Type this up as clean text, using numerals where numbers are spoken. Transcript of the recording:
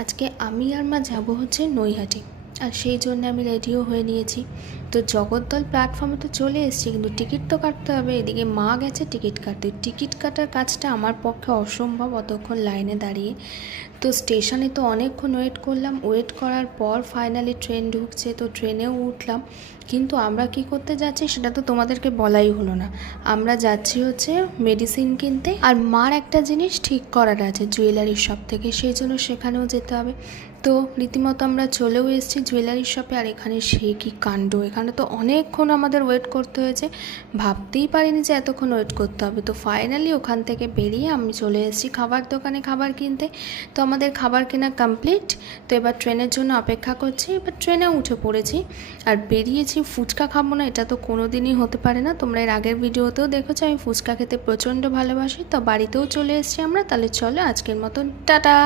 আজকে আমি আর মা যাব হচ্ছে নৈহাটি, আর সেই জন্য আমি রেডিও হয়ে নিয়েছি। তো জগদ্দল প্ল্যাটফর্মে তো চলে এসেছি, কিন্তু টিকিট তো কাটতে হবে। এদিকে মা গেছে টিকিট কাটতে। টিকিট কাটার কাজটা আমার পক্ষে অসম্ভব অতক্ষণ লাইনে দাঁড়িয়ে। তো স্টেশনে তো অনেকক্ষণ ওয়েট করলাম। ওয়েট করার পর ফাইনালি ট্রেন ঢুকছে, তো ট্রেনেও উঠলাম। কিন্তু আমরা কি করতে যাচ্ছি সেটা তো তোমাদেরকে বলাই হলো না। আমরা যাচ্ছি হচ্ছে মেডিসিন কিনতে, আর মার একটা জিনিস ঠিক করার আছে জুয়েলারির শপ থেকে, সেই জন্য সেখানেও যেতে হবে। তো রীতিমতো আমরা চলেও এসেছি জুয়েলারির শপে। আর এখানে সে কি কাণ্ড, এখানে তো অনেকক্ষণ আমাদের ওয়েট করতে হয়েছে। ভাবতেই পারিনি যে এতক্ষণ ওয়েট করতে হবে। তো ফাইনালি ওখান থেকে বেরিয়ে আমি চলে এসেছি খাবার দোকানে খাবার কিনতে। তো আমাদের খাবার কেনা কমপ্লিট। তো এবার ট্রেনের জন্য অপেক্ষা করছি। এবার ট্রেনে উঠে পড়েছি আর বেরিয়েছি। ফুচকা খাবো না এটা তো কোনো দিনই হতে পারে না। তোমরা এর আগের ভিডিওতেও দেখেছো আমি ফুচকা খেতে প্রচণ্ড ভালোবাসি। তো বাড়িতেও চলে এসেছি আমরা। তাহলে চলো আজকের মতন টাটা।